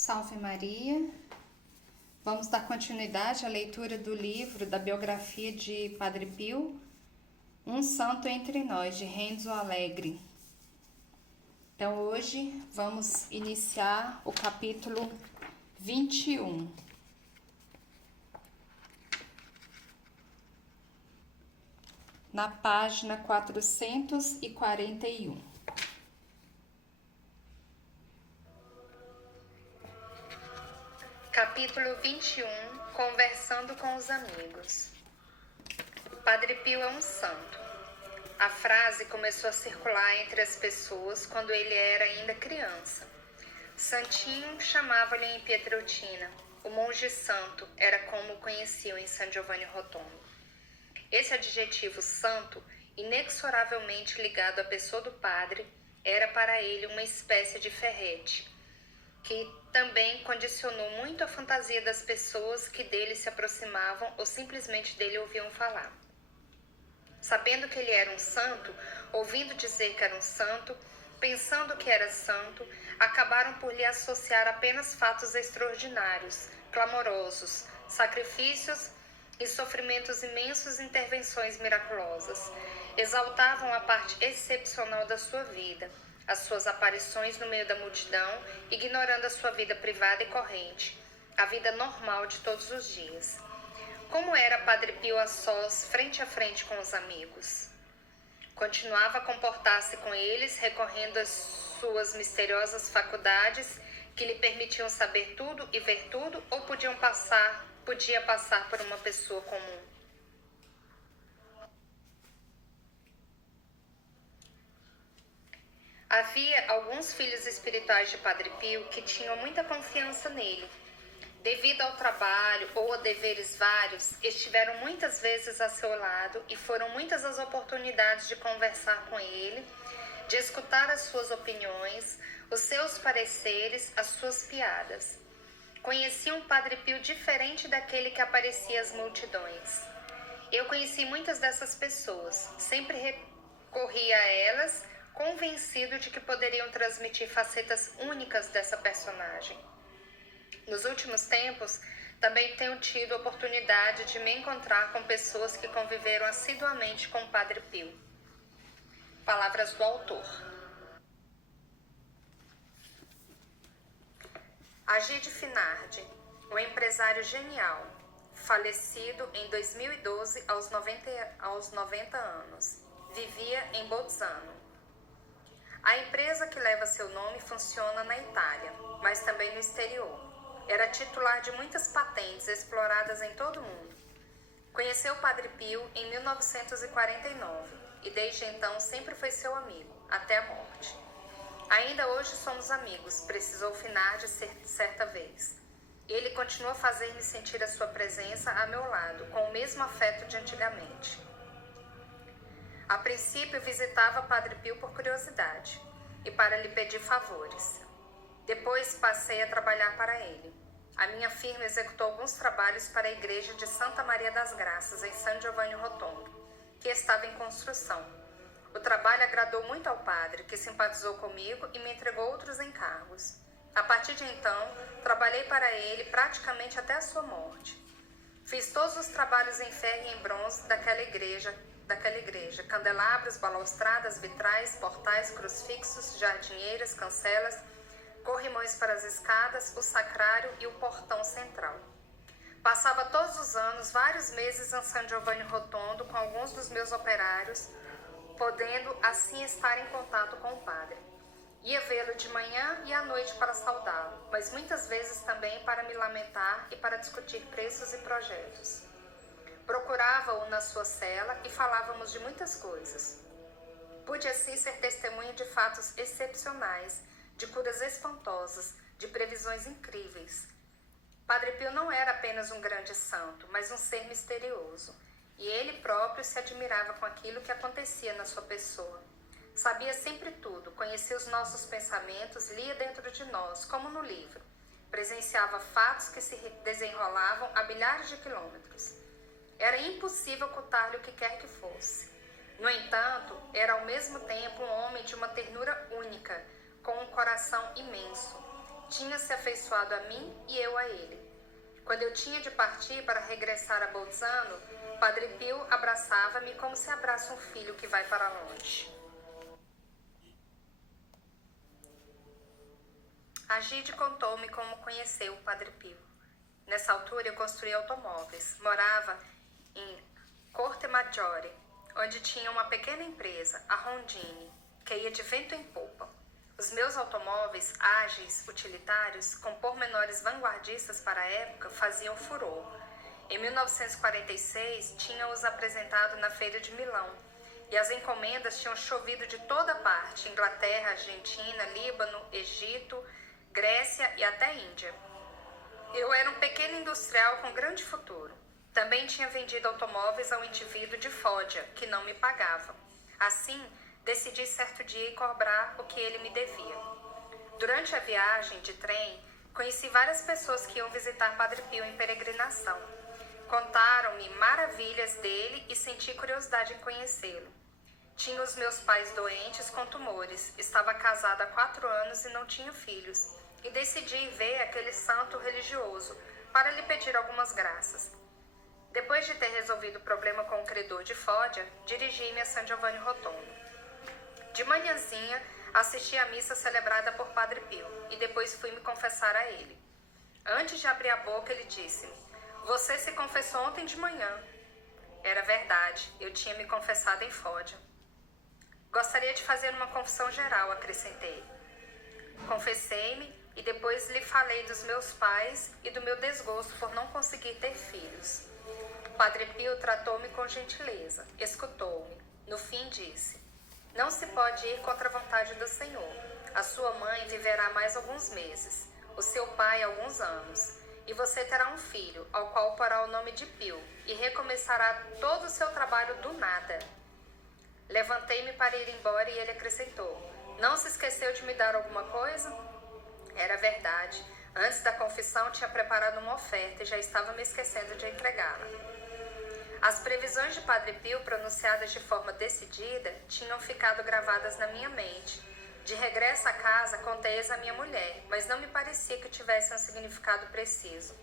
Salve Maria. Vamos dar continuidade à leitura do livro da biografia de Padre Pio, Um Santo Entre Nós, de Renzo Alegre. Então hoje vamos iniciar o capítulo 21. Na página 441. Capítulo 21. Conversando com os amigos. Padre Pio é um santo. A frase começou a circular entre as pessoas quando ele era ainda criança. Santinho chamava-lhe em Pietreutina. O monge santo era como o conheciam em San Giovanni Rotondo. Esse adjetivo santo, inexoravelmente ligado à pessoa do padre, era para ele uma espécie de ferrete, que também condicionou muito a fantasia das pessoas que dele se aproximavam ou simplesmente dele ouviam falar. Sabendo que ele era um santo, ouvindo dizer que era um santo, pensando que era santo, acabaram por lhe associar apenas fatos extraordinários, clamorosos, sacrifícios e sofrimentos imensos e intervenções miraculosas. Exaltavam a parte excepcional da sua vida, as suas aparições no meio da multidão, ignorando a sua vida privada e corrente, a vida normal de todos os dias. Como era Padre Pio a sós, frente a frente com os amigos? Continuava a comportar-se com eles, recorrendo às suas misteriosas faculdades que lhe permitiam saber tudo e ver tudo, ou podia passar por uma pessoa comum? Havia alguns filhos espirituais de Padre Pio que tinham muita confiança nele. Devido ao trabalho ou a deveres vários, estiveram muitas vezes a seu lado e foram muitas as oportunidades de conversar com ele, de escutar as suas opiniões, os seus pareceres, as suas piadas. Conheci um Padre Pio diferente daquele que aparecia às multidões. Eu conheci muitas dessas pessoas, sempre recorri a elas, convencido de que poderiam transmitir facetas únicas dessa personagem. Nos últimos tempos, também tenho tido a oportunidade de me encontrar com pessoas que conviveram assiduamente com o Padre Pio. Palavras do autor. Agide Finardi, um empresário genial, falecido em 2012 aos 90 anos. Vivia em Bolzano. A empresa que leva seu nome funciona na Itália, mas também no exterior. Era titular de muitas patentes exploradas em todo o mundo. Conheceu o Padre Pio em 1949 e desde então sempre foi seu amigo, até a morte. Ainda hoje somos amigos, precisou Finardi certa vez. Ele continua a fazer-me sentir a sua presença a meu lado, com o mesmo afeto de antigamente. A princípio visitava Padre Pio por curiosidade e para lhe pedir favores. Depois passei a trabalhar para ele. A minha firma executou alguns trabalhos para a igreja de Santa Maria das Graças, em San Giovanni Rotondo, que estava em construção. O trabalho agradou muito ao padre, que simpatizou comigo e me entregou outros encargos. A partir de então, trabalhei para ele praticamente até a sua morte. Fiz todos os trabalhos em ferro e em bronze daquela igreja, candelabros, balaustradas, vitrais, portais, crucifixos, jardineiras, cancelas, corrimões para as escadas, o sacrário e o portão central. Passava todos os anos vários meses em San Giovanni Rotondo com alguns dos meus operários, podendo assim estar em contato com o padre. Ia vê-lo de manhã e à noite para saudá-lo, mas muitas vezes também para me lamentar e para discutir preços e projetos. Procurava-o na sua cela e falávamos de muitas coisas. Pude assim ser testemunha de fatos excepcionais, de curas espantosas, de previsões incríveis. Padre Pio não era apenas um grande santo, mas um ser misterioso, e ele próprio se admirava com aquilo que acontecia na sua pessoa. Sabia sempre tudo, conhecia os nossos pensamentos, lia dentro de nós, como no livro. Presenciava fatos que se desenrolavam a milhares de quilômetros. Era impossível ocultar-lhe o que quer que fosse. No entanto, era ao mesmo tempo um homem de uma ternura única, com um coração imenso. Tinha se afeiçoado a mim e eu a ele. Quando eu tinha de partir para regressar a Bolzano, Padre Pio abraçava-me como se abraça um filho que vai para longe. A Gide contou-me como conheceu o Padre Pio. Nessa altura eu construía automóveis. Morava em Corte Maggiore, onde tinha uma pequena empresa, a Rondini, que ia de vento em popa. Os meus automóveis ágeis, utilitários, com pormenores vanguardistas para a época, faziam furor. Em 1946, tinha-os apresentado na Feira de Milão, e as encomendas tinham chovido de toda parte, Inglaterra, Argentina, Líbano, Egito, Grécia e até Índia. Eu era um pequeno industrial com grande futuro. Também tinha vendido automóveis a um indivíduo de Foggia, que não me pagava. Assim, decidi certo dia ir cobrar o que ele me devia. Durante a viagem de trem, conheci várias pessoas que iam visitar Padre Pio em peregrinação. Contaram-me maravilhas dele e senti curiosidade em conhecê-lo. Tinha os meus pais doentes com tumores, estava casada há 4 anos e não tinha filhos, e decidi ir ver aquele santo religioso para lhe pedir algumas graças. Depois de ter resolvido o problema com o credor de Foggia, dirigi-me a San Giovanni Rotondo. De manhãzinha, assisti à missa celebrada por Padre Pio e depois fui me confessar a ele. Antes de abrir a boca, ele disse-me: "Você se confessou ontem de manhã." Era verdade, eu tinha me confessado em Foggia. "Gostaria de fazer uma confissão geral", acrescentei. Confessei-me e depois lhe falei dos meus pais e do meu desgosto por não conseguir ter filhos. Padre Pio tratou-me com gentileza, escutou-me. No fim disse: "Não se pode ir contra a vontade do Senhor. A sua mãe viverá mais alguns meses, o seu pai alguns anos, e você terá um filho, ao qual porá o nome de Pio, e recomeçará todo o seu trabalho do nada." Levantei-me para ir embora e ele acrescentou: "Não se esqueceu de me dar alguma coisa?" Era verdade. Antes da confissão tinha preparado uma oferta e já estava me esquecendo de entregá-la. As previsões de Padre Pio, pronunciadas de forma decidida, tinham ficado gravadas na minha mente. De regresso à casa, contei-as à minha mulher, mas não me parecia que tivessem um significado preciso.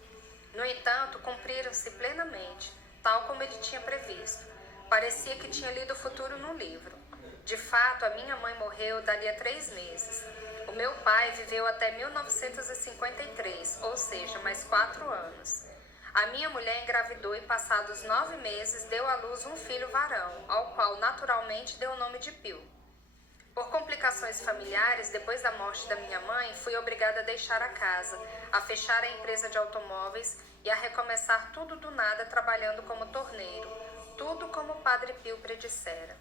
No entanto, cumpriram-se plenamente, tal como ele tinha previsto. Parecia que tinha lido o futuro num livro. De fato, a minha mãe morreu dali a 3 meses. O meu pai viveu até 1953, ou seja, mais 4 anos. A minha mulher engravidou e, passados 9 meses, deu à luz um filho varão, ao qual naturalmente deu o nome de Pio. Por complicações familiares, depois da morte da minha mãe, fui obrigada a deixar a casa, a fechar a empresa de automóveis e a recomeçar tudo do nada trabalhando como torneiro, tudo como o Padre Pio predissera.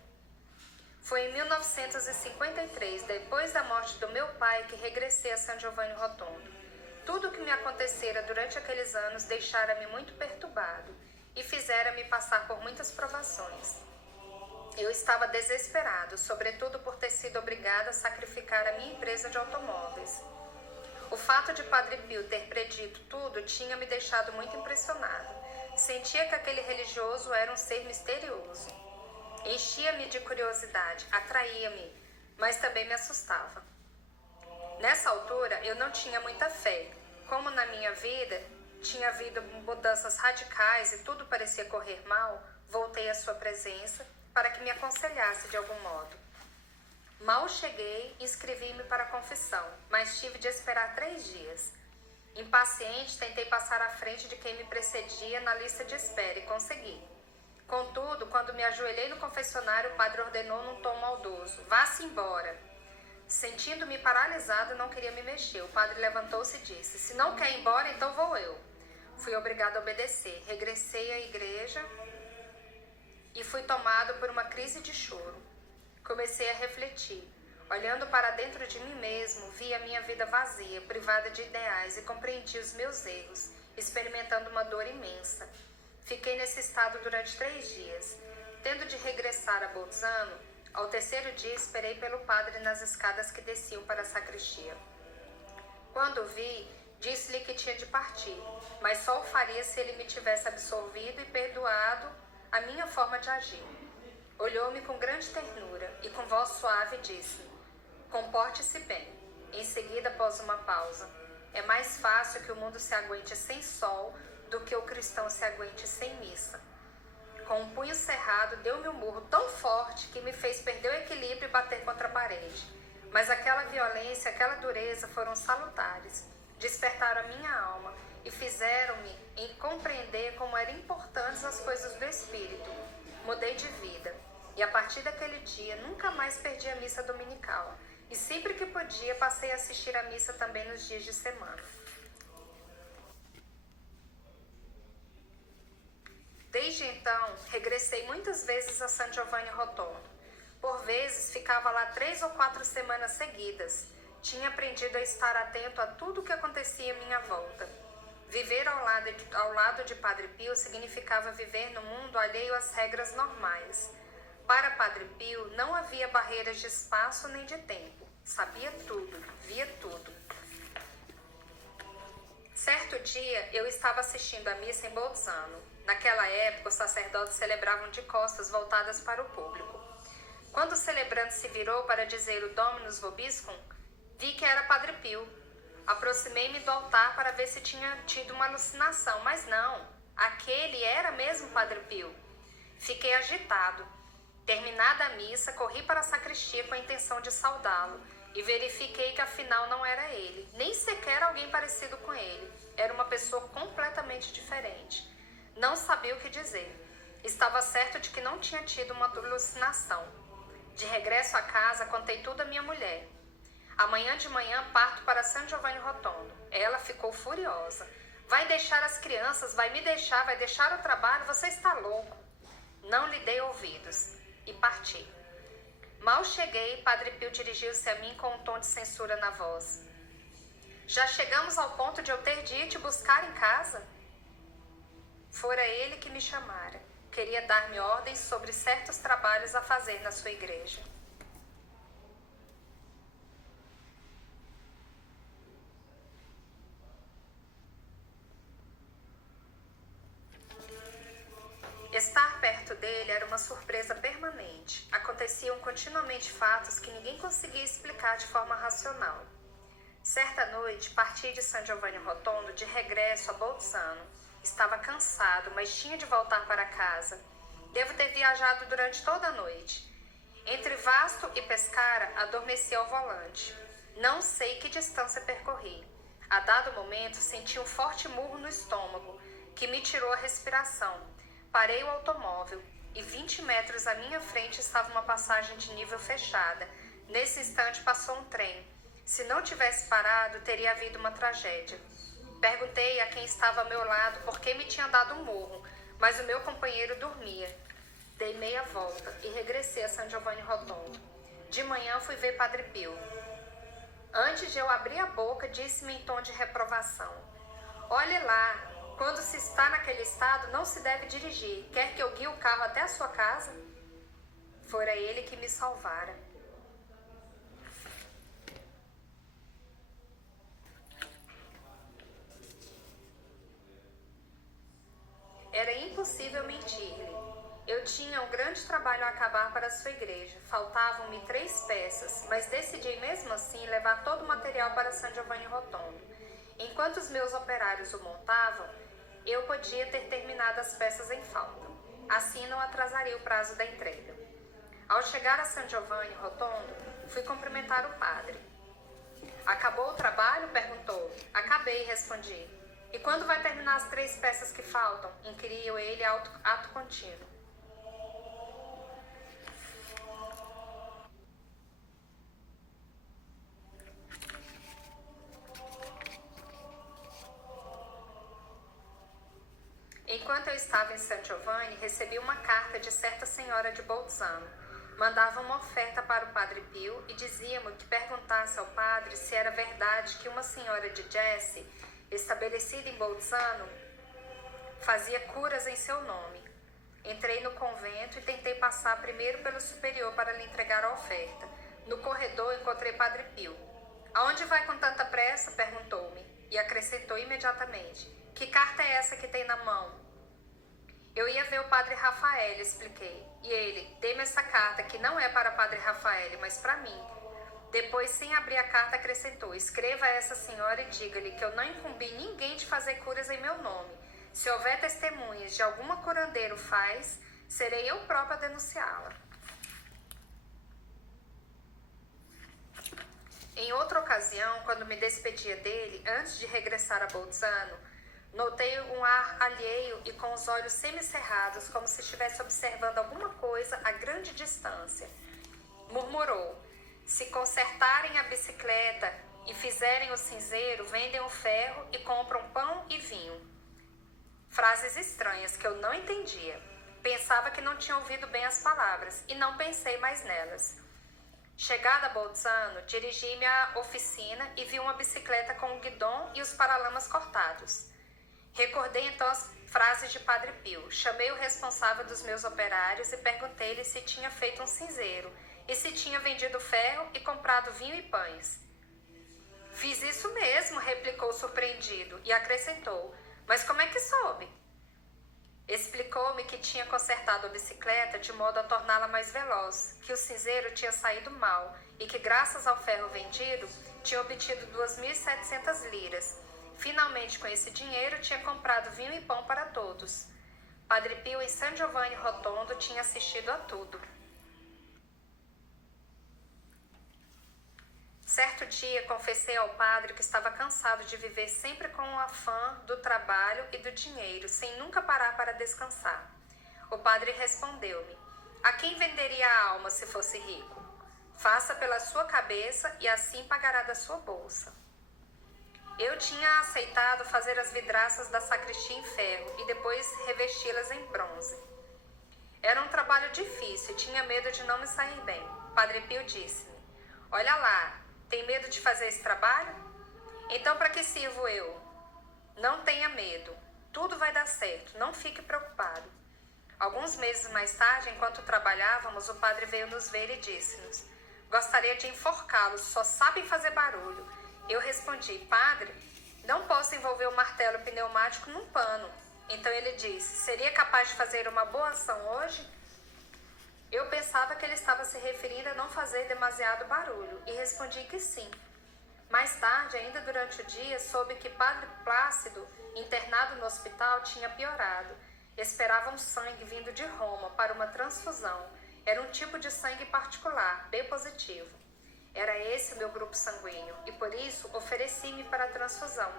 Foi em 1953, depois da morte do meu pai, que regressei a San Giovanni Rotondo. Tudo o que me acontecera durante aqueles anos deixara-me muito perturbado e fizera-me passar por muitas provações. Eu estava desesperado, sobretudo por ter sido obrigada a sacrificar a minha empresa de automóveis. O fato de Padre Pio ter predito tudo tinha me deixado muito impressionado. Sentia que aquele religioso era um ser misterioso. Enchia-me de curiosidade, atraía-me, mas também me assustava. Nessa altura, eu não tinha muita fé. Como na minha vida tinha havido mudanças radicais e tudo parecia correr mal, voltei à sua presença para que me aconselhasse de algum modo. Mal cheguei, inscrevi-me para a confissão, mas tive de esperar 3 dias. Impaciente, tentei passar à frente de quem me precedia na lista de espera e consegui. Contudo, quando me ajoelhei no confessionário, o padre ordenou num tom maldoso: "Vá-se embora." Sentindo-me paralisada, não queria me mexer. O padre levantou-se e disse: "Se não quer ir embora, então vou eu." Fui obrigada a obedecer. Regressei à igreja e fui tomado por uma crise de choro. Comecei a refletir. Olhando para dentro de mim mesmo, vi a minha vida vazia, privada de ideais, e compreendi os meus erros, experimentando uma dor imensa. Fiquei nesse estado durante 3 dias. Tendo de regressar a Bolzano, ao 3º dia esperei pelo padre nas escadas que desciam para a sacristia. Quando o vi, disse-lhe que tinha de partir, mas só o faria se ele me tivesse absolvido e perdoado a minha forma de agir. Olhou-me com grande ternura e com voz suave disse: "Comporte-se bem." Em seguida, após uma pausa: É mais fácil que o mundo se aguente sem sol do que o cristão se aguente sem missa. Com um punho cerrado, deu-me um murro tão forte que me fez perder o equilíbrio e bater contra a parede. Mas aquela violência, aquela dureza foram salutares, despertaram a minha alma e fizeram-me compreender como eram importantes as coisas do Espírito. Mudei de vida e a partir daquele dia nunca mais perdi a missa dominical. E sempre que podia passei a assistir a missa também nos dias de semana. Desde então, regressei muitas vezes a San Giovanni Rotondo. Por vezes, ficava lá 3 ou 4 semanas seguidas. Tinha aprendido a estar atento a tudo o que acontecia à minha volta. Viver ao lado de Padre Pio significava viver no mundo alheio às regras normais. Para Padre Pio, não havia barreiras de espaço nem de tempo. Sabia tudo, via tudo. Certo dia, eu estava assistindo a missa em Bolzano. Naquela época, os sacerdotes celebravam de costas voltadas para o público. Quando o celebrante se virou para dizer o Dominus Vobiscum, vi que era Padre Pio. Aproximei-me do altar para ver se tinha tido uma alucinação, mas não, aquele era mesmo Padre Pio. Fiquei agitado. Terminada a missa, corri para a sacristia com a intenção de saudá-lo e verifiquei que afinal não era ele, nem sequer alguém parecido com ele. Era uma pessoa completamente diferente. Não sabia o que dizer. Estava certo de que não tinha tido uma alucinação. De regresso a casa, contei tudo à minha mulher. Amanhã de manhã parto para San Giovanni Rotondo. Ela ficou furiosa. Vai deixar as crianças, vai me deixar, vai deixar o trabalho, você está louco. Não lhe dei ouvidos e parti. Mal cheguei, Padre Pio dirigiu-se a mim com um tom de censura na voz. Já chegamos ao ponto de eu ter de ir te buscar em casa? Fora ele que me chamara. Queria dar-me ordens sobre certos trabalhos a fazer na sua igreja. Estar perto dele era uma surpresa permanente. Aconteciam continuamente fatos que ninguém conseguia explicar de forma racional. Certa noite, parti de San Giovanni Rotondo de regresso a Bolzano. Estava cansado, mas tinha de voltar para casa. Devo ter viajado durante toda a noite. Entre Vasto e Pescara, adormeci ao volante. Não sei que distância percorri. A dado momento, senti um forte murro no estômago, que me tirou a respiração. Parei o automóvel e 20 metros à minha frente estava uma passagem de nível fechada. Nesse instante passou um trem. Se não tivesse parado, teria havido uma tragédia. Perguntei a quem estava ao meu lado por que me tinha dado um murro, mas o meu companheiro dormia. Dei meia volta e regressei a San Giovanni Rotondo. De manhã fui ver Padre Pio. Antes de eu abrir a boca, disse-me em tom de reprovação. Olhe lá, quando se está naquele estado, não se deve dirigir. Quer que eu guie o carro até a sua casa? Fora ele que me salvara. Era impossível mentir-lhe. Eu tinha um grande trabalho a acabar para a sua igreja. Faltavam-me 3 peças, mas decidi mesmo assim levar todo o material para San Giovanni Rotondo. Enquanto os meus operários o montavam, eu podia ter terminado as peças em falta. Assim não atrasaria o prazo da entrega. Ao chegar a San Giovanni Rotondo, fui cumprimentar o padre. Acabou o trabalho? Perguntou. Acabei, respondi. E quando vai terminar as 3 peças que faltam? Inquiriu ele ato contínuo. Enquanto eu estava em San Giovanni, recebi uma carta de certa senhora de Bolzano. Mandava uma oferta para o Padre Pio e dizia-me que perguntasse ao padre se era verdade que uma senhora de Jesse, estabelecida em Bolzano, fazia curas em seu nome. Entrei no convento e tentei passar primeiro pelo superior para lhe entregar a oferta. No corredor encontrei Padre Pio. Aonde vai com tanta pressa? Perguntou-me e acrescentou imediatamente. Que carta é essa que tem na mão? Eu ia ver o Padre Rafael, expliquei. E ele, dê-me essa carta que não é para Padre Rafael, mas para mim. Depois, sem abrir a carta, acrescentou: escreva a essa senhora e diga-lhe que eu não incumbi ninguém de fazer curas em meu nome. Se houver testemunhas de alguma curandeiro faz, serei eu própria a denunciá-la. Em outra ocasião, quando me despedia dele, antes de regressar a Bolzano, notei um ar alheio e com os olhos semicerrados, como se estivesse observando alguma coisa a grande distância. Murmurou: se consertarem a bicicleta e fizerem o cinzeiro, vendem o ferro e compram pão e vinho. Frases estranhas que eu não entendia. Pensava que não tinha ouvido bem as palavras e não pensei mais nelas. Chegada a Bolzano, dirigi-me à oficina e vi uma bicicleta com o guidão e os paralamas cortados. Recordei então as frases de Padre Pio. Chamei o responsável dos meus operários e perguntei-lhe se tinha feito um cinzeiro e se tinha vendido ferro e comprado vinho e pães. Fiz isso mesmo, replicou surpreendido, e acrescentou: mas como é que soube? Explicou-me que tinha consertado a bicicleta de modo a torná-la mais veloz, que o cinzeiro tinha saído mal e que, graças ao ferro vendido, tinha obtido 2.700 liras. Finalmente, com esse dinheiro, tinha comprado vinho e pão para todos. Padre Pio, em San Giovanni Rotondo, tinha assistido a tudo. Certo dia, confessei ao padre que estava cansado de viver sempre com o afã do trabalho e do dinheiro, sem nunca parar para descansar. O padre respondeu-me: a quem venderia a alma se fosse rico? Faça pela sua cabeça e assim pagará da sua bolsa. Eu tinha aceitado fazer as vidraças da sacristia em ferro e depois revesti-las em bronze. Era um trabalho difícil e tinha medo de não me sair bem. Padre Pio disse-me: olha lá, tem medo de fazer esse trabalho? Então para que sirvo eu? Não tenha medo, tudo vai dar certo, não fique preocupado. Alguns meses mais tarde, enquanto trabalhávamos, o padre veio nos ver e disse-nos: gostaria de enforcá-los, só sabem fazer barulho. Eu respondi: padre, não posso envolver o martelo pneumático num pano. Então ele disse: seria capaz de fazer uma boa ação hoje? Eu pensava que ele estava se referindo a não fazer demasiado barulho e respondi que sim. Mais tarde, ainda durante o dia, soube que Padre Plácido, internado no hospital, tinha piorado. Esperava um sangue vindo de Roma para uma transfusão. Era um tipo de sangue particular, B positivo. Era esse o meu grupo sanguíneo e por isso ofereci-me para a transfusão.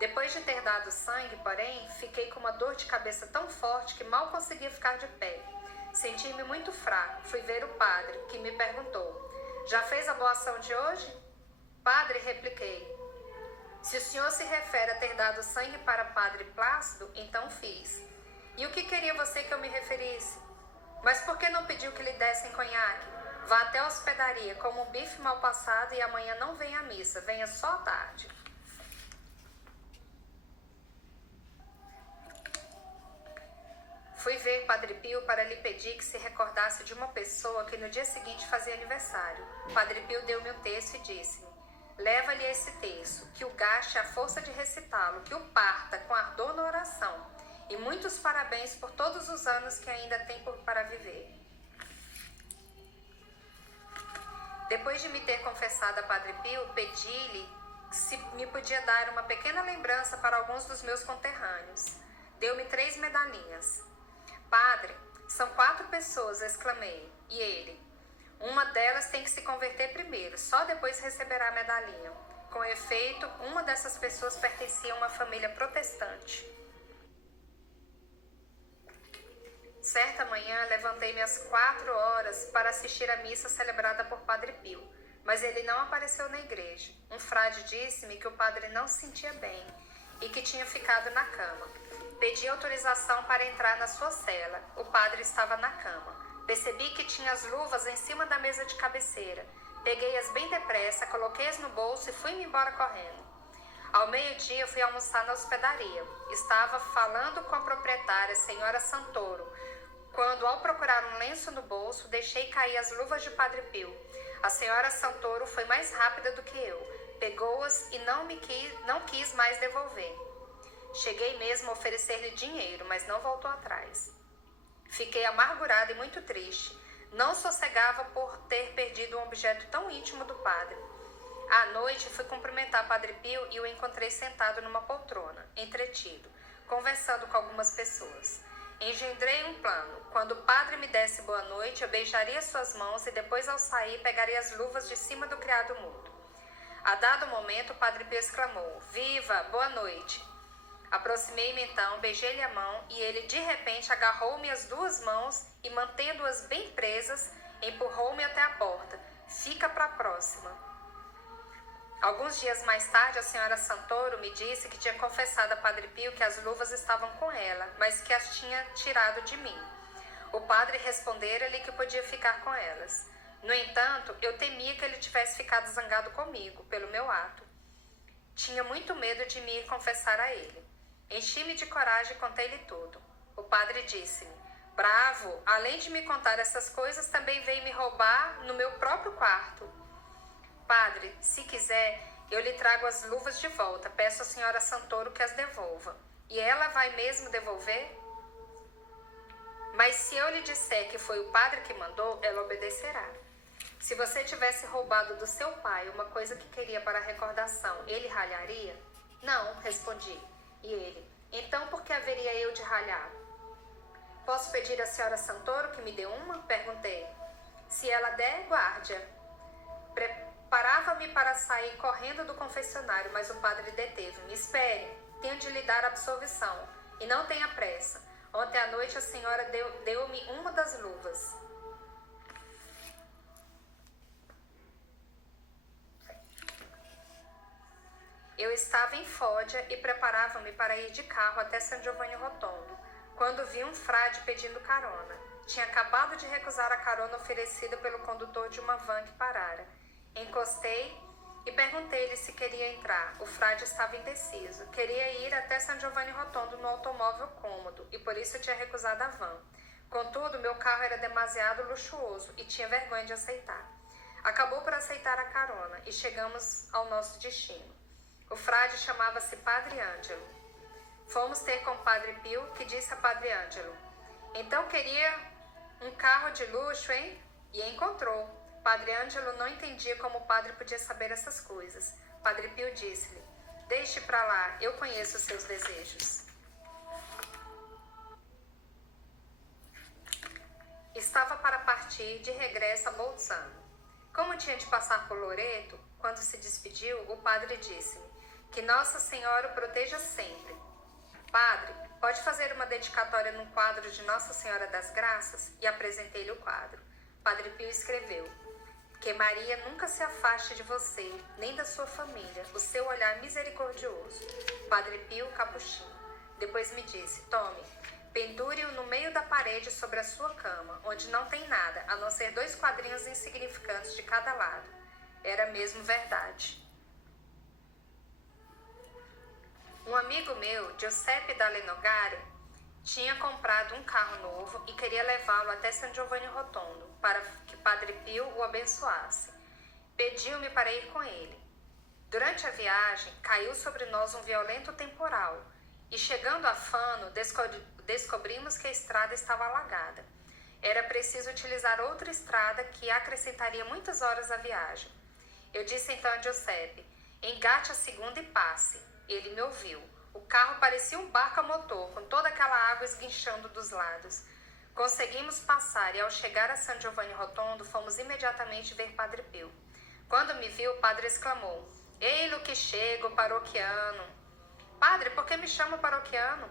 Depois de ter dado sangue, porém, fiquei com uma dor de cabeça tão forte que mal conseguia ficar de pé. Senti-me muito fraco. Fui ver o padre, que me perguntou: já fez a boa ação de hoje? Padre, repliquei: se o senhor se refere a ter dado sangue para Padre Plácido, então fiz. E o que queria você que eu me referisse? Mas por que não pediu que lhe dessem conhaque? Vá até a hospedaria, como um bife mal passado e amanhã não venha à missa, venha só à tarde. Fui ver Padre Pio para lhe pedir que se recordasse de uma pessoa que no dia seguinte fazia aniversário. Padre Pio deu-me um texto e disse-me: leva-lhe esse texto, que o gaste a força de recitá-lo, que o parta com ardor na oração. E muitos parabéns por todos os anos que ainda tem para viver. Depois de me ter confessado a Padre Pio, pedi-lhe se me podia dar uma pequena lembrança para alguns dos meus conterrâneos. Deu-me 3 medalhinhas. Padre, são 4 pessoas, exclamei. E ele: uma delas tem que se converter primeiro, só depois receberá a medalhinha. Com efeito, uma dessas pessoas pertencia a uma família protestante. Certa manhã, levantei-me às 4 horas para assistir à missa celebrada por Padre Pio, mas ele não apareceu na igreja. Um frade disse-me que o padre não se sentia bem e que tinha ficado na cama. Pedi autorização para entrar na sua cela. O padre estava na cama. Percebi que tinha as luvas em cima da mesa de cabeceira. Peguei-as bem depressa, coloquei-as no bolso e fui-me embora correndo. Ao meio-dia, fui almoçar na hospedaria. Estava falando com a proprietária, senhora Santoro, quando, ao procurar um lenço no bolso, deixei cair as luvas de Padre Pio. A senhora Santoro foi mais rápida do que eu. Pegou-as e não quis mais devolver. Cheguei mesmo a oferecer-lhe dinheiro, mas não voltou atrás. Fiquei amargurada e muito triste. Não sossegava por ter perdido um objeto tão íntimo do padre. À noite, fui cumprimentar Padre Pio e o encontrei sentado numa poltrona, entretido, conversando com algumas pessoas. Engendrei um plano. Quando o padre me desse boa noite, eu beijaria suas mãos e depois, ao sair, pegaria as luvas de cima do criado mudo. A dado momento, o Padre Pio exclamou: "Viva, boa noite!" Aproximei-me então, beijei-lhe a mão e ele, de repente, agarrou-me as duas mãos e, mantendo-as bem presas, empurrou-me até a porta. "Fica para a próxima." Alguns dias mais tarde, a senhora Santoro me disse que tinha confessado a Padre Pio que as luvas estavam com ela, mas que as tinha tirado de mim. O padre respondera-lhe que podia ficar com elas. No entanto, eu temia que ele tivesse ficado zangado comigo pelo meu ato. Tinha muito medo de me ir confessar a ele. Enchi-me de coragem e contei-lhe tudo. O padre disse-me: "Bravo, além de me contar essas coisas, também veio me roubar no meu próprio quarto." "Padre, se quiser, eu lhe trago as luvas de volta. Peço à senhora Santoro que as devolva." "E ela vai mesmo devolver?" "Mas se eu lhe disser que foi o padre que mandou, ela obedecerá." "Se você tivesse roubado do seu pai uma coisa que queria para recordação, ele ralharia?" "Não," respondi. E ele: "Então por que haveria eu de ralhar?" "Posso pedir à senhora Santoro que me dê uma?" perguntei. "Se ela der, guarde-a." Preparava-me para sair correndo do confessionário, mas o padre deteve-me. "Espere, tenho de lhe dar absolvição. E não tenha pressa. Ontem à noite a senhora deu-me uma das luvas." Eu estava em Foggia e preparava-me para ir de carro até San Giovanni Rotondo, quando vi um frade pedindo carona. Tinha acabado de recusar a carona oferecida pelo condutor de uma van que parara. Encostei e perguntei-lhe se queria entrar. O frade estava indeciso. Queria ir até San Giovanni Rotondo no automóvel cômodo e por isso tinha recusado a van. Contudo, meu carro era demasiado luxuoso e tinha vergonha de aceitar. Acabou por aceitar a carona e chegamos ao nosso destino. O frade chamava-se Padre Ângelo. Fomos ter com o Padre Pio, que disse a Padre Ângelo: "Então queria um carro de luxo, hein?" E encontrou. Padre Ângelo não entendia como o padre podia saber essas coisas. Padre Pio disse-lhe: "Deixe para lá, eu conheço os seus desejos." Estava para partir de regresso a Bolzano. Como tinha de passar por Loreto, quando se despediu, o padre disse-me: "Que Nossa Senhora o proteja sempre." "Padre, pode fazer uma dedicatória num quadro de Nossa Senhora das Graças?" E apresentei-lhe o quadro. Padre Pio escreveu: "Que Maria nunca se afaste de você, nem da sua família, o seu olhar misericordioso." Padre Pio Capuchinho. Depois me disse: "Tome, pendure-o no meio da parede sobre a sua cama, onde não tem nada, a não ser 2 quadrinhos insignificantes de cada lado." Era mesmo verdade. Um amigo meu, Giuseppe Dallenogari, tinha comprado um carro novo e queria levá-lo até San Giovanni Rotondo para que Padre Pio o abençoasse. Pediu-me para ir com ele. Durante a viagem, caiu sobre nós um violento temporal e, chegando a Fano, descobrimos que a estrada estava alagada. Era preciso utilizar outra estrada que acrescentaria muitas horas à viagem. Eu disse então a Giuseppe: "Engate a segunda e passe." Ele me ouviu. O carro parecia um barco a motor, com toda aquela água esguinchando dos lados. Conseguimos passar e, ao chegar a San Giovanni Rotondo, fomos imediatamente ver Padre Pio. Quando me viu, o padre exclamou: "Ei-lo que chega, o paroquiano." "Padre, por que me chama paroquiano?"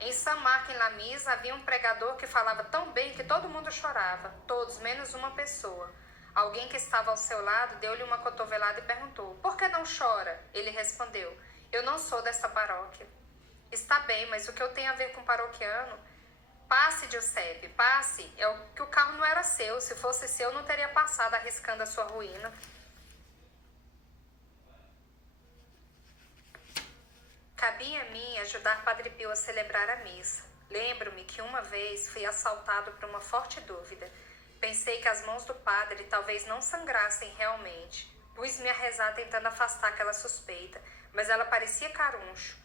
Em San Marco, em La Misa, havia um pregador que falava tão bem que todo mundo chorava, todos, menos uma pessoa. Alguém que estava ao seu lado deu-lhe uma cotovelada e perguntou: "Por que não chora?" Ele respondeu: "Eu não sou desta paróquia." "Está bem, mas o que eu tenho a ver com paroquiano?" "Passe, Giuseppe, passe. É que o carro não era seu. Se fosse seu, não teria passado arriscando a sua ruína." Cabia a mim ajudar Padre Pio a celebrar a missa. Lembro-me que uma vez fui assaltado por uma forte dúvida. Pensei que as mãos do padre talvez não sangrassem realmente. Pus-me a rezar tentando afastar aquela suspeita, mas ela parecia caruncho.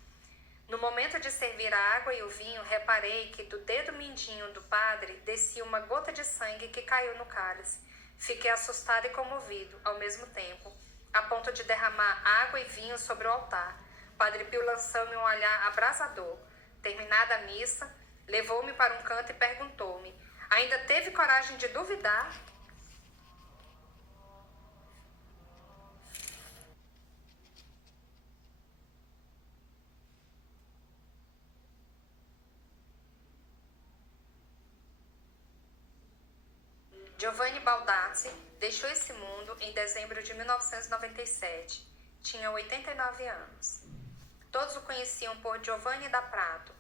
No momento de servir a água e o vinho, reparei que do dedo mindinho do padre descia uma gota de sangue que caiu no cálice. Fiquei assustado e comovido, ao mesmo tempo, a ponto de derramar água e vinho sobre o altar. Padre Pio lançou-me um olhar abrasador. Terminada a missa, levou-me para um canto e perguntou-me: ainda teve coragem de duvidar? Giovanni Baldassi deixou esse mundo em dezembro de 1997. Tinha 89 anos. Todos o conheciam por Giovanni da Prato.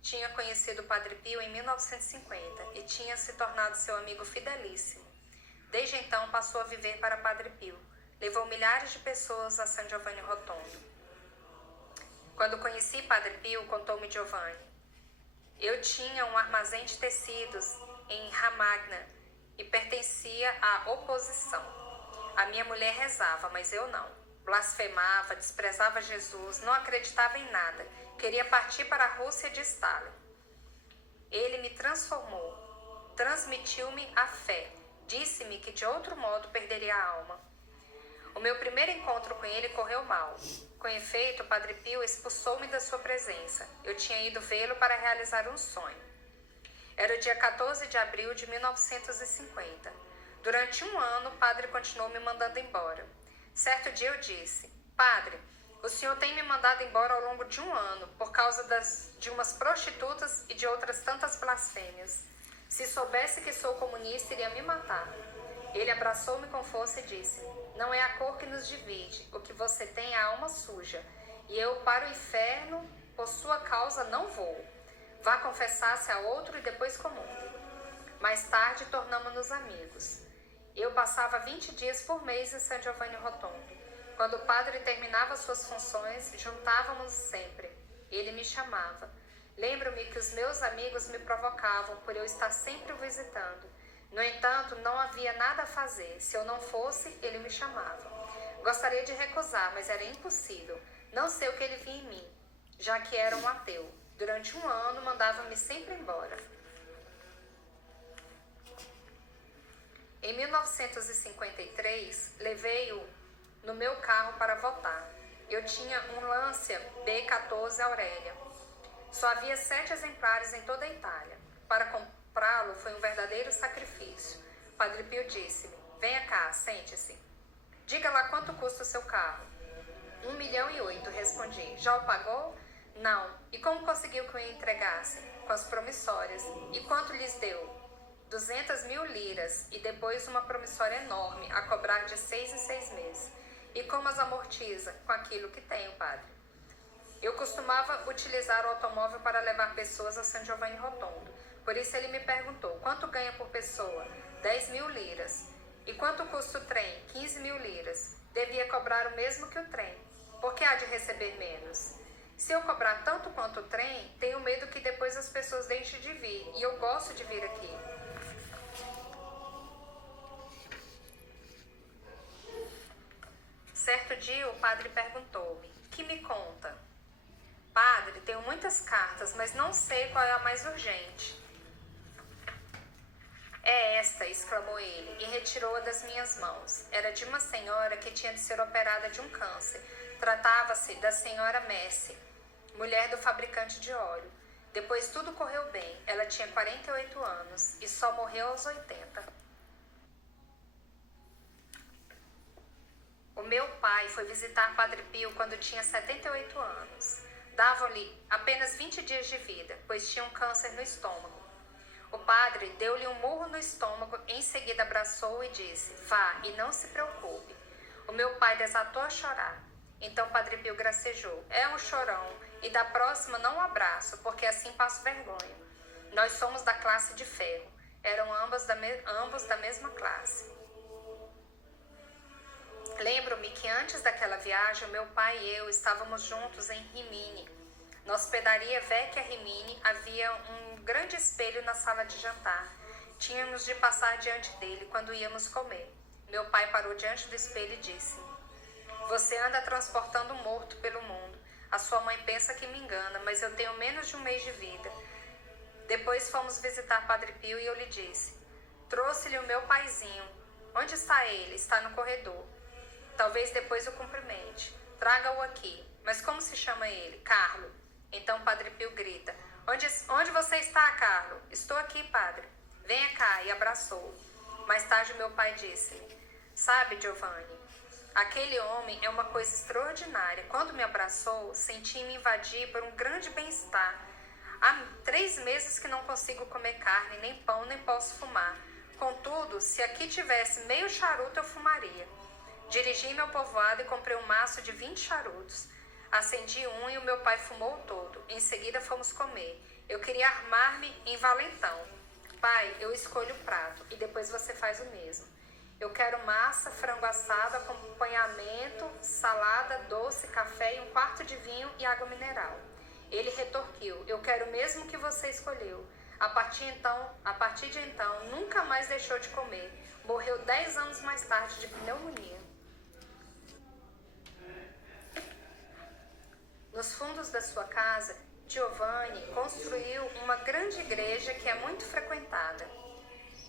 Tinha conhecido o Padre Pio em 1950 e tinha se tornado seu amigo fidelíssimo. Desde então passou a viver para Padre Pio. Levou milhares de pessoas a San Giovanni Rotondo. Quando conheci Padre Pio, contou-me Giovanni, eu tinha um armazém de tecidos em Ramagna e pertencia à oposição. A minha mulher rezava, mas eu não. Blasfemava, desprezava Jesus, não acreditava em nada. Queria partir para a Rússia de Stalin. Ele me transformou, transmitiu-me a fé. Disse-me que de outro modo perderia a alma. O meu primeiro encontro com ele correu mal. Com efeito, o Padre Pio expulsou-me da sua presença. Eu tinha ido vê-lo para realizar um sonho. Era o dia 14 de abril de 1950. Durante um ano, o padre continuou me mandando embora. Certo dia eu disse: padre, o senhor tem me mandado embora ao longo de um ano por causa de umas prostitutas e de outras tantas blasfêmias. Se soubesse que sou comunista, iria me matar. Ele abraçou-me com força e disse: não é a cor que nos divide, o que você tem é a alma suja, e eu para o inferno, por sua causa, não vou. Vá confessar-se a outro e depois comungue. Mais tarde, tornamo-nos amigos. Eu passava 20 dias por mês em San Giovanni Rotondo. Quando o padre terminava suas funções, juntávamos sempre. Ele me chamava. Lembro-me que os meus amigos me provocavam por eu estar sempre o visitando. No entanto, não havia nada a fazer. Se eu não fosse, ele me chamava. Gostaria de recusar, mas era impossível. Não sei o que ele via em mim, já que era um ateu. Durante um ano, mandava-me sempre embora. Em 1953, levei-o no meu carro para votar. Eu tinha um Lancia B14 Aurélia. Só havia 7 exemplares em toda a Itália. Para comprá-lo foi um verdadeiro sacrifício. Padre Pio disse-me: venha cá, sente-se. Diga lá quanto custa o seu carro. 1,8 milhão, respondi. Já o pagou? Não. E como conseguiu que eu entregasse? Com as promissórias. E quanto lhes deu? 200.000 liras e depois uma promissória enorme a cobrar de 6 em 6 meses. E como as amortiza? Com aquilo que tenho, padre. Eu costumava utilizar o automóvel para levar pessoas a San Giovanni Rotondo. Por isso ele me perguntou: quanto ganha por pessoa? 10.000 liras. E quanto custa o trem? 15.000 liras. Devia cobrar o mesmo que o trem. Por que há de receber menos? Se eu cobrar tanto quanto o trem, tenho medo que depois as pessoas deixem de vir. E eu gosto de vir aqui. Certo dia o padre perguntou-me: que me conta? Padre, tenho muitas cartas, mas não sei qual é a mais urgente. É esta, exclamou ele, e retirou-a das minhas mãos. Era de uma senhora que tinha de ser operada de um câncer. Tratava-se da senhora Messi, mulher do fabricante de óleo. Depois tudo correu bem. Ela tinha 48 anos e só morreu aos 80. O meu pai foi visitar Padre Pio quando tinha 78 anos. Davam-lhe apenas 20 dias de vida, pois tinha um câncer no estômago. O padre deu-lhe um murro no estômago, em seguida abraçou-o e disse: vá e não se preocupe. O meu pai desatou a chorar. Então Padre Pio gracejou: é um chorão, e da próxima não o abraço, porque assim passo vergonha. Nós somos da classe de ferro. Eram ambos da mesma classe. Lembro-me que antes daquela viagem, meu pai e eu estávamos juntos em Rimini. Na hospedaria Vecchia Rimini havia um grande espelho na sala de jantar. Tínhamos de passar diante dele quando íamos comer. Meu pai parou diante do espelho e disse: você anda transportando um morto pelo mundo. A sua mãe pensa que me engana, mas eu tenho menos de um mês de vida. Depois fomos visitar Padre Pio e eu lhe disse: trouxe-lhe o meu paizinho. Onde está ele? Está no corredor. Talvez depois o cumprimente. Traga-o aqui. Mas como se chama ele? Carlo. Então Padre Pio grita: onde você está, Carlo? Estou aqui, padre. Venha cá, e abraçou-o. Mais tarde meu pai disse-me: sabe, Giovanni, aquele homem é uma coisa extraordinária. Quando me abraçou, senti-me invadir por um grande bem-estar. Há 3 meses que não consigo comer carne, nem pão, nem posso fumar. Contudo, se aqui tivesse meio charuto, eu fumaria. Dirigi-me ao povoado e comprei um maço de 20 charutos. Acendi um e o meu pai fumou todo. Em seguida fomos comer. Eu queria armar-me em valentão. Pai, eu escolho o prato e depois você faz o mesmo. Eu quero massa, frango assado, acompanhamento, salada, doce, café e um quarto de vinho e água mineral. Ele retorquiu: eu quero o mesmo que você escolheu. A partir de então, nunca mais deixou de comer. Morreu 10 anos mais tarde de pneumonia. Nos fundos da sua casa, Giovanni construiu uma grande igreja que é muito frequentada.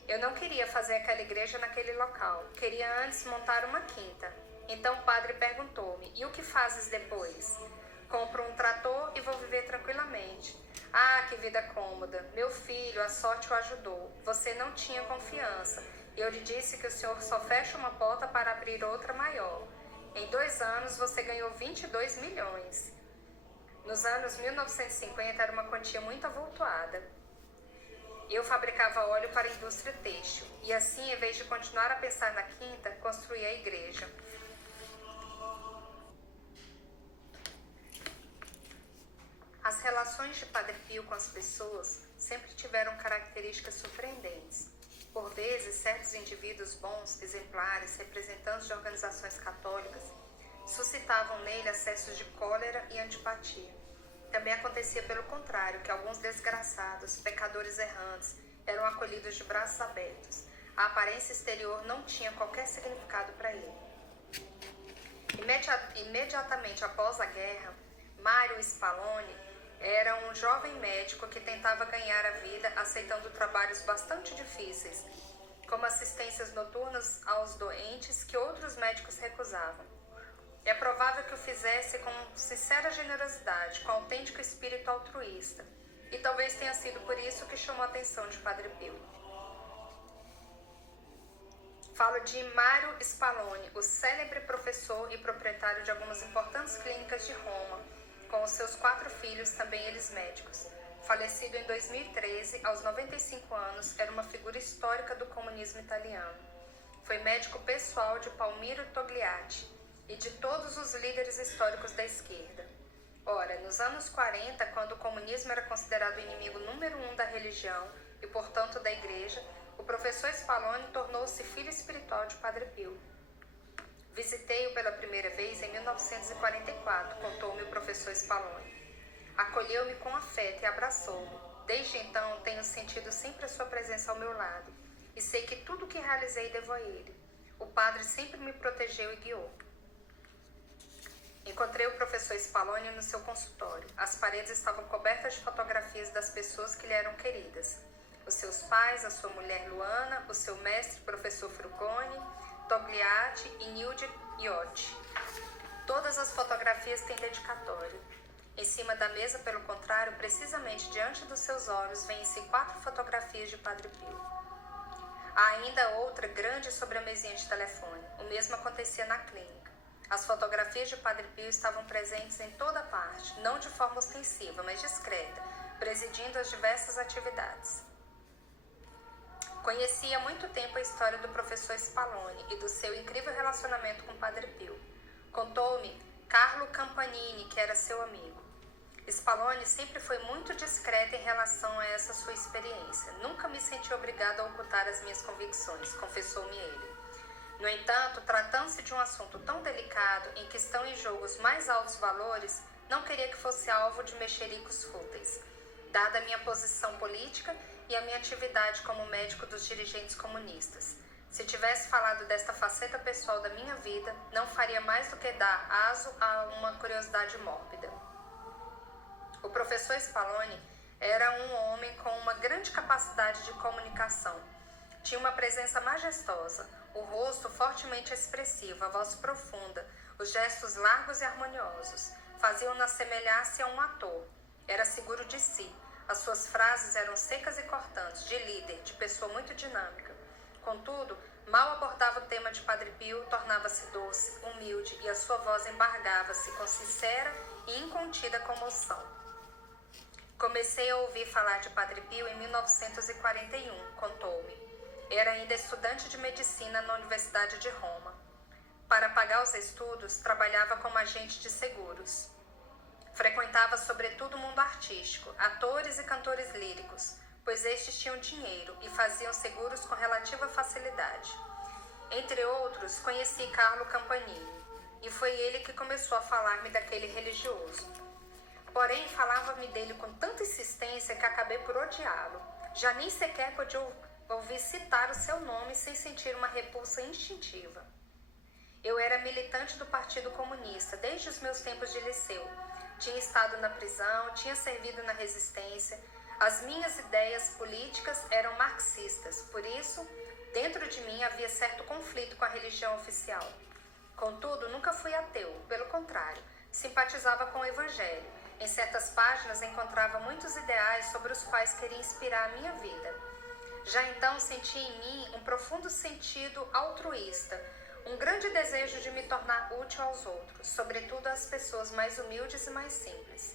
Eu não queria fazer aquela igreja naquele local. Queria antes montar uma quinta. Então o padre perguntou-me: e o que fazes depois? Compro um trator e vou viver tranquilamente. Ah, que vida cômoda. Meu filho, a sorte o ajudou. Você não tinha confiança. Eu lhe disse que o senhor só fecha uma porta para abrir outra maior. Em 2 anos você ganhou 22 milhões. Nos anos 1950 era uma quantia muito avultuada. Eu fabricava óleo para a indústria têxtil. E assim, em vez de continuar a pensar na quinta, construí a igreja. As relações de Padre Pio com as pessoas sempre tiveram características surpreendentes. Por vezes, certos indivíduos bons, exemplares, representantes de organizações católicas, suscitavam nele acessos de cólera e antipatia. Também acontecia pelo contrário, que alguns desgraçados, pecadores errantes, eram acolhidos de braços abertos. A aparência exterior não tinha qualquer significado para ele. Imediatamente após a guerra, Mário Spallone era um jovem médico que tentava ganhar a vida aceitando trabalhos bastante difíceis, como assistências noturnas aos doentes que outros médicos recusavam. É provável que o fizesse com sincera generosidade, com autêntico espírito altruísta, e talvez tenha sido por isso que chamou a atenção de Padre Pio. Falo de Mário Spallone, o célebre professor e proprietário de algumas importantes clínicas de Roma, com os seus 4 filhos, também eles médicos. Falecido em 2013, aos 95 anos, era uma figura histórica do comunismo italiano. Foi médico pessoal de Palmiro Togliatti e de todos os líderes históricos da esquerda. Ora, nos anos 40, quando o comunismo era considerado o inimigo número 1 da religião e, portanto, da igreja, o professor Spallone tornou-se filho espiritual de Padre Pio. Visitei-o pela primeira vez em 1944, contou-me o professor Spallone. Acolheu-me com afeto e abraçou-me. Desde então, tenho sentido sempre a sua presença ao meu lado e sei que tudo o que realizei devo a ele. O padre sempre me protegeu e guiou. Encontrei o professor Spallone no seu consultório. As paredes estavam cobertas de fotografias das pessoas que lhe eram queridas. Os seus pais, a sua mulher Luana, o seu mestre, professor Frugoni, Togliatti e Nilde Iotti. Todas as fotografias têm dedicatório. Em cima da mesa, pelo contrário, precisamente diante dos seus olhos, vêm-se 4 fotografias de Padre Pio. Há ainda outra grande sobre a mesinha de telefone. O mesmo acontecia na clínica. As fotografias de Padre Pio estavam presentes em toda parte, não de forma ostensiva, mas discreta, presidindo as diversas atividades. Conheci há muito tempo a história do professor Spallone e do seu incrível relacionamento com Padre Pio. Contou-me Carlo Campanini, que era seu amigo. Spallone sempre foi muito discreto em relação a essa sua experiência. Nunca me senti obrigado a ocultar as minhas convicções, confessou-me ele. No entanto, tratando-se de um assunto tão delicado, em que estão em jogo os mais altos valores, não queria que fosse alvo de mexericos fúteis. Dada a minha posição política e a minha atividade como médico dos dirigentes comunistas. Se tivesse falado desta faceta pessoal da minha vida, não faria mais do que dar aso a uma curiosidade mórbida. professor Spallone era um homem com uma grande capacidade de comunicação. Tinha uma presença majestosa, o rosto fortemente expressivo, a voz profunda, os gestos largos e harmoniosos. Faziam-no assemelhar-se a um ator. Era seguro de si. As suas frases eram secas e cortantes, de líder, de pessoa muito dinâmica. Contudo, mal abordava o tema de Padre Pio, tornava-se doce, humilde e a sua voz embargava-se com sincera e incontida comoção. Comecei a ouvir falar de Padre Pio em 1941, contou-me. Era ainda estudante de medicina na Universidade de Roma. Para pagar os estudos, trabalhava como agente de seguros. Frequentava sobretudo o mundo artístico, atores e cantores líricos, pois estes tinham dinheiro e faziam seguros com relativa facilidade. Entre outros, conheci Carlo Campanini, e foi ele que começou a falar-me daquele religioso. Porém, falava-me dele com tanta insistência que acabei por odiá-lo. Já nem sequer podia ouvir citar o seu nome sem sentir uma repulsa instintiva. Eu era militante do Partido Comunista desde os meus tempos de liceu. Tinha estado na prisão, tinha servido na resistência. As minhas ideias políticas eram marxistas, por isso, dentro de mim havia certo conflito com a religião oficial. Contudo, nunca fui ateu, pelo contrário, simpatizava com o Evangelho. Em certas páginas encontrava muitos ideais sobre os quais queria inspirar a minha vida. Já então senti em mim um profundo sentido altruísta, um grande desejo de me tornar útil aos outros, sobretudo às pessoas mais humildes e mais simples.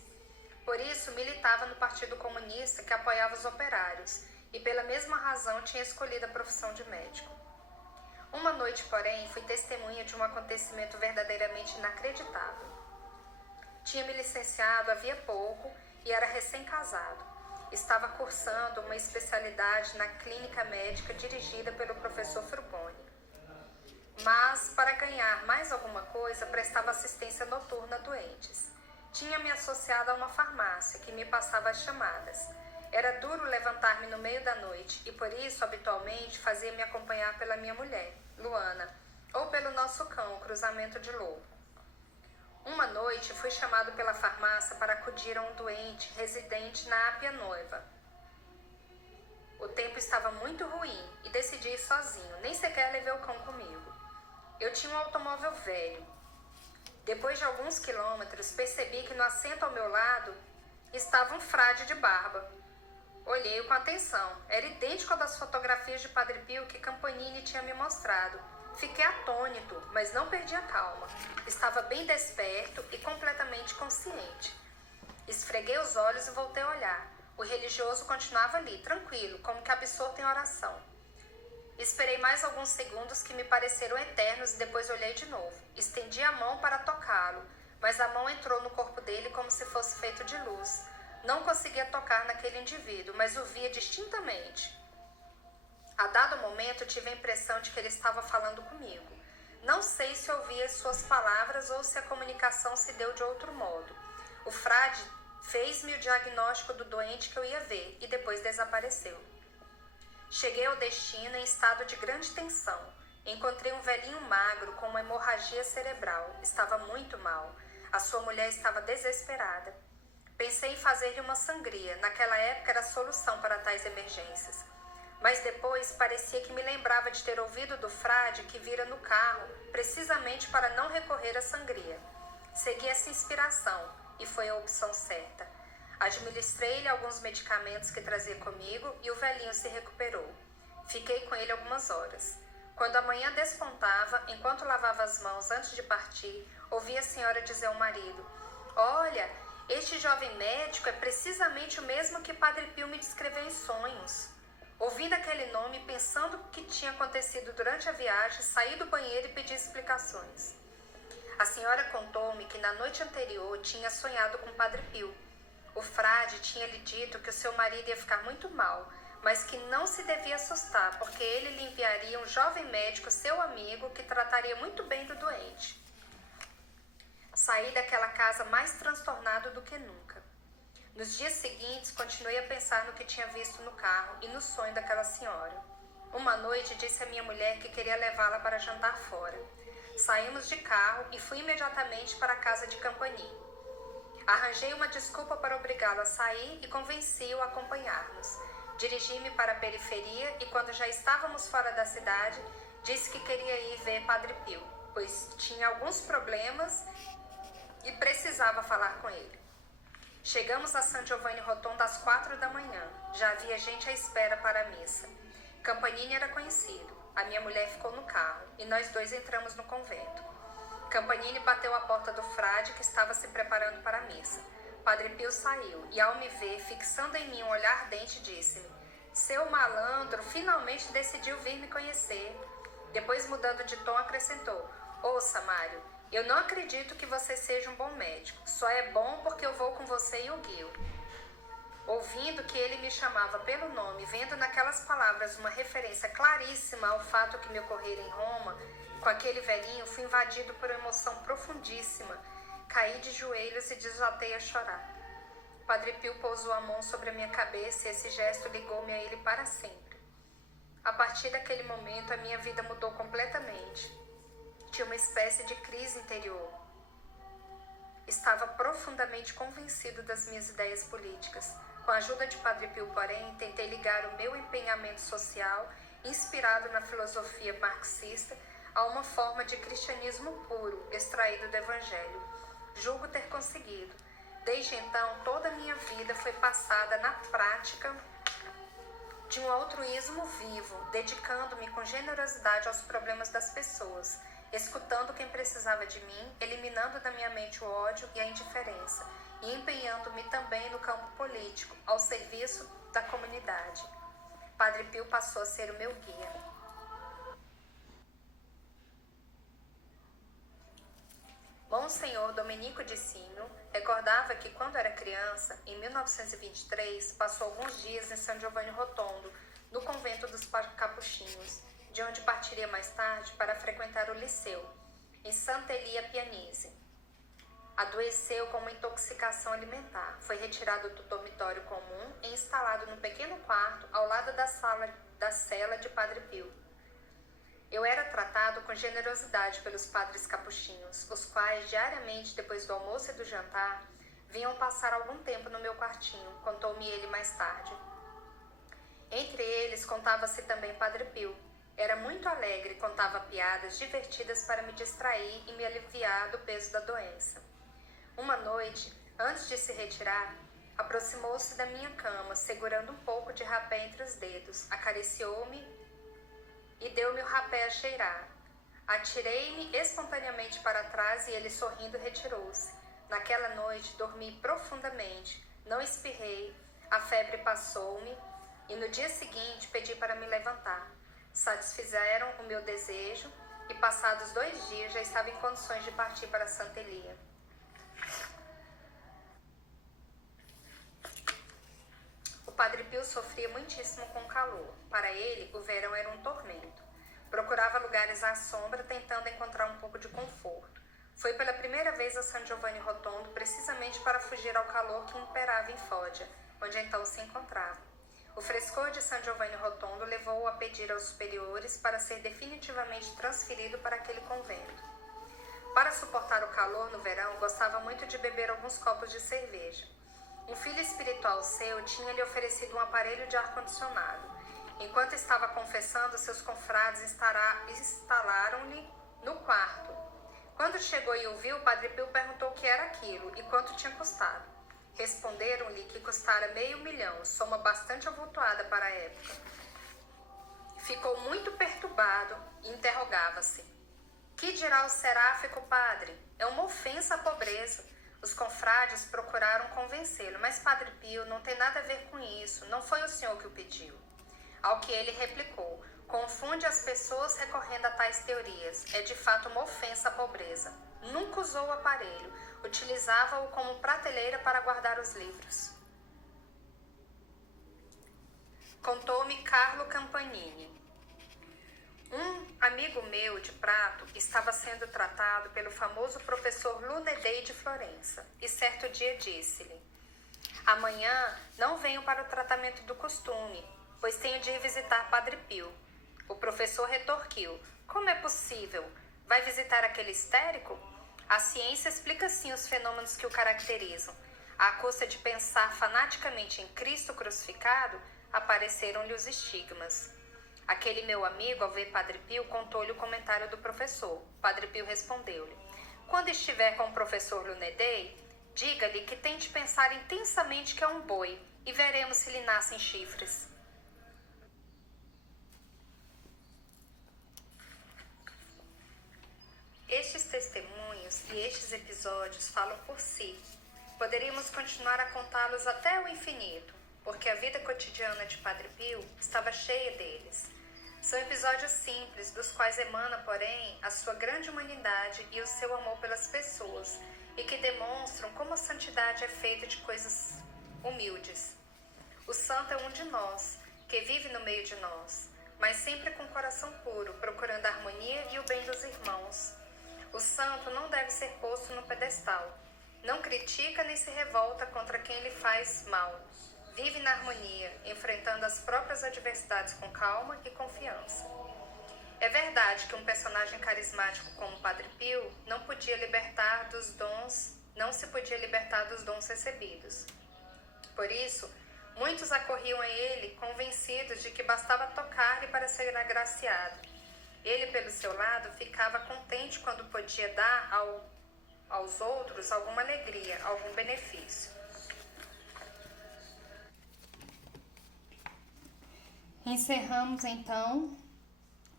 Por isso, militava no Partido Comunista, que apoiava os operários, e pela mesma razão tinha escolhido a profissão de médico. Uma noite, porém, fui testemunha de um acontecimento verdadeiramente inacreditável. Tinha me licenciado havia pouco e era recém-casado. Estava cursando uma especialidade na clínica médica dirigida pelo professor Frugoni. Mas, para ganhar mais alguma coisa, prestava assistência noturna a doentes. Tinha me associado a uma farmácia, que me passava as chamadas. Era duro levantar-me no meio da noite e, por isso, habitualmente, fazia-me acompanhar pela minha mulher, Luana, ou pelo nosso cão, o Cruzamento de Lobo. Uma noite, fui chamado pela farmácia para acudir a um doente residente na Ápia Noiva. O tempo estava muito ruim e decidi ir sozinho, nem sequer levei o cão comigo. Eu tinha um automóvel velho. Depois de alguns quilômetros, percebi que no assento ao meu lado estava um frade de barba. Olhei-o com atenção. Era idêntico ao das fotografias de Padre Pio que Campanini tinha me mostrado. Fiquei atônito, mas não perdi a calma. Estava bem desperto e completamente consciente. Esfreguei os olhos e voltei a olhar. O religioso continuava ali, tranquilo, como que absorto em oração. Esperei mais alguns segundos que me pareceram eternos e depois olhei de novo. Estendi a mão para tocá-lo, mas a mão entrou no corpo dele como se fosse feito de luz. Não conseguia tocar naquele indivíduo, mas o via distintamente. A dado momento, tive a impressão de que ele estava falando comigo. Não sei se ouvi as suas palavras ou se a comunicação se deu de outro modo. O frade fez-me o diagnóstico do doente que eu ia ver e depois desapareceu. Cheguei ao destino em estado de grande tensão. Encontrei um velhinho magro com uma hemorragia cerebral. Estava muito mal. A sua mulher estava desesperada. Pensei em fazer-lhe uma sangria. Naquela época era a solução para tais emergências. Mas depois parecia que me lembrava de ter ouvido do frade que vira no carro, precisamente para não recorrer à sangria. Segui essa inspiração e foi a opção certa. Administrei-lhe alguns medicamentos que trazia comigo e o velhinho se recuperou. Fiquei com ele algumas horas. Quando a manhã despontava, enquanto lavava as mãos antes de partir, ouvi a senhora dizer ao marido: "Olha, este jovem médico é precisamente o mesmo que Padre Pio me descreveu em sonhos." Ouvindo aquele nome, pensando o que tinha acontecido durante a viagem, saí do banheiro e pedi explicações. A senhora contou-me que na noite anterior tinha sonhado com Padre Pio. O frade tinha lhe dito que o seu marido ia ficar muito mal, mas que não se devia assustar, porque ele lhe enviaria um jovem médico, seu amigo, que trataria muito bem do doente. Saí daquela casa mais transtornado do que nunca. Nos dias seguintes, continuei a pensar no que tinha visto no carro e no sonho daquela senhora. Uma noite, disse a minha mulher que queria levá-la para jantar fora. Saímos de carro e fui imediatamente para a casa de Campanini. Arranjei uma desculpa para obrigá-lo a sair e convenci-o a acompanhar-nos. Dirigi-me para a periferia e, quando já estávamos fora da cidade, disse que queria ir ver Padre Pio, pois tinha alguns problemas e precisava falar com ele. Chegamos a San Giovanni Rotondo às 4 da manhã. Já havia gente à espera para a missa. Campanini era conhecido. A minha mulher ficou no carro e nós dois entramos no convento. Campanini bateu à porta do frade que estava se preparando para a missa. Padre Pio saiu e, ao me ver, fixando em mim um olhar ardente, disse-me: "Seu malandro finalmente decidiu vir me conhecer." Depois, mudando de tom, acrescentou: "Ouça, Mário, eu não acredito que você seja um bom médico. Só é bom porque eu vou com você e o guio." Ouvindo que ele me chamava pelo nome, vendo naquelas palavras uma referência claríssima ao fato que me ocorrera em Roma, com aquele velhinho, fui invadido por uma emoção profundíssima. Caí de joelhos e desatei a chorar. Padre Pio pousou a mão sobre a minha cabeça e esse gesto ligou-me a ele para sempre. A partir daquele momento, a minha vida mudou completamente. Tinha uma espécie de crise interior. Estava profundamente convencido das minhas ideias políticas. Com a ajuda de Padre Pio, porém, tentei ligar o meu empenhamento social, inspirado na filosofia marxista, a uma forma de cristianismo puro, extraído do Evangelho. Julgo ter conseguido. Desde então, toda a minha vida foi passada na prática de um altruísmo vivo, dedicando-me com generosidade aos problemas das pessoas, escutando quem precisava de mim, eliminando da minha mente o ódio e a indiferença, e empenhando-me também no campo político, ao serviço da comunidade. Padre Pio passou a ser o meu guia. Monsenhor Domenico de Sino recordava que, quando era criança, em 1923, passou alguns dias em San Giovanni Rotondo, no convento dos Capuchinhos, de onde partiria mais tarde para frequentar o liceu, em Santa Elia Pianese. Adoeceu com uma intoxicação alimentar. Foi retirado do dormitório comum e instalado num pequeno quarto ao lado da cela de Padre Pio. Eu era tratado com generosidade pelos padres capuchinhos, os quais, diariamente, depois do almoço e do jantar, vinham passar algum tempo no meu quartinho, contou-me ele mais tarde. Entre eles, contava-se também Padre Pio. Era muito alegre e contava piadas divertidas para me distrair e me aliviar do peso da doença. Uma noite, antes de se retirar, aproximou-se da minha cama, segurando um pouco de rapé entre os dedos, acariciou-me e deu-me o rapé a cheirar. Atirei-me espontaneamente para trás e ele, sorrindo, retirou-se. Naquela noite, dormi profundamente, não espirrei, a febre passou-me e no dia seguinte pedi para me levantar. Satisfizeram o meu desejo e, passados 2 dias, já estava em condições de partir para Santa Elia. O Padre Pio sofria muitíssimo com o calor. Para ele, o verão era um tormento. Procurava lugares à sombra, tentando encontrar um pouco de conforto. Foi pela primeira vez a San Giovanni Rotondo, precisamente para fugir ao calor que imperava em Foggia, onde então se encontrava. O frescor de San Giovanni Rotondo levou-o a pedir aos superiores para ser definitivamente transferido para aquele convento. Para suportar o calor no verão, gostava muito de beber alguns copos de cerveja. Um filho espiritual seu tinha-lhe oferecido um aparelho de ar-condicionado. Enquanto estava confessando, seus confrades instalaram-lhe no quarto. Quando chegou e o viu, o Padre Pio perguntou o que era aquilo e quanto tinha custado. Responderam-lhe que custara $500 mil, soma bastante avultuada para a época. Ficou muito perturbado e interrogava-se: "Que dirá o seráfico padre? É uma ofensa à pobreza." Os confrades procuraram convencê-lo, mas Padre Pio não tem nada a ver com isso, não foi o senhor que o pediu. Ao que ele replicou: "Confunde as pessoas recorrendo a tais teorias. É de fato uma ofensa à pobreza. Nunca usou o aparelho, utilizava-o como prateleira para guardar os livros." Contou-me Carlo Campanini. Um amigo meu de Prato estava sendo tratado pelo famoso professor Lunedei de Florença e certo dia disse-lhe: "Amanhã não venho para o tratamento do costume, pois tenho de ir visitar Padre Pio." O professor retorquiu: "Como é possível? Vai visitar aquele histérico?" A ciência explica sim os fenômenos que o caracterizam. À custa de pensar fanaticamente em Cristo crucificado, apareceram-lhe os estigmas. Aquele meu amigo, ao ver Padre Pio, contou-lhe o comentário do professor. Padre Pio respondeu-lhe: quando estiver com o professor Lunedei, diga-lhe que tente pensar intensamente que é um boi, e veremos se lhe nascem chifres. Estes testemunhos e estes episódios falam por si. Poderíamos continuar a contá-los até o infinito, porque a vida cotidiana de Padre Pio estava cheia deles. São episódios simples, dos quais emana, porém, a sua grande humanidade e o seu amor pelas pessoas, e que demonstram como a santidade é feita de coisas humildes. O santo é um de nós, que vive no meio de nós, mas sempre com o coração puro, procurando a harmonia e o bem dos irmãos. O santo não deve ser posto no pedestal. Não critica nem se revolta contra quem lhe faz mal. Vive na harmonia, enfrentando as próprias adversidades com calma e confiança. É verdade que um personagem carismático como Padre Pio não se podia libertar dos dons recebidos. Por isso, muitos acorriam a ele convencidos de que bastava tocar-lhe para ser agraciado. Ele, pelo seu lado, ficava contente quando podia dar aos outros alguma alegria, algum benefício. Encerramos então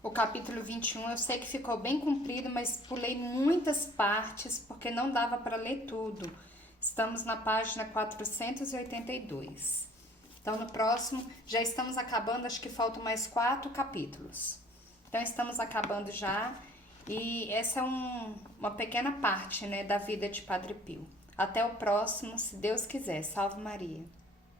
o capítulo 21. Eu sei que ficou bem comprido, mas pulei muitas partes porque não dava para ler tudo. Estamos na página 482. Então no próximo já estamos acabando, acho que faltam mais 4 capítulos. Então estamos acabando já, e essa é uma pequena parte, né, da vida de Padre Pio. Até o próximo, se Deus quiser. Salve Maria!